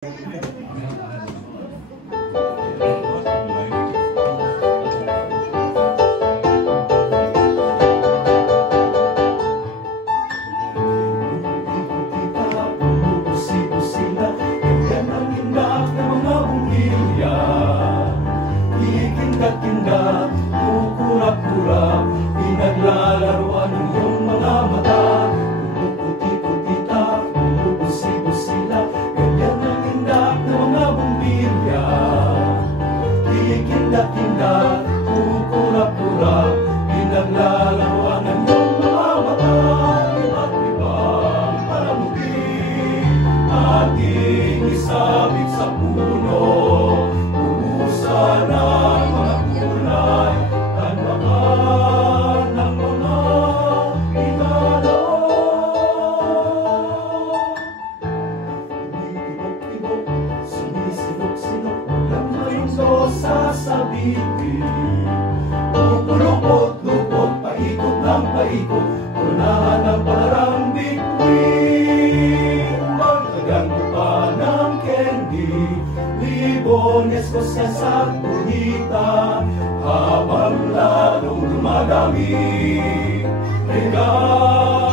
Tinda, kukurap-kurap, pinaglalaruan ng iyong mga mata. Pumuputi-putita, bumubusi-busila, ganyan ang indak ng mga bumbilya. Tikinda-kinda, kukurap-kurap, pinaglalaruan ng iyong mga mata. Iba't ibang palamuti, ating isabit sa puno. Sana sasabihin, pupulupot-lupot, paikot ng paikot, unahan ng parang bituin. Magdagan ko pa ng candy, libones ko siya sa punita, habang lalong lumadami. Regalo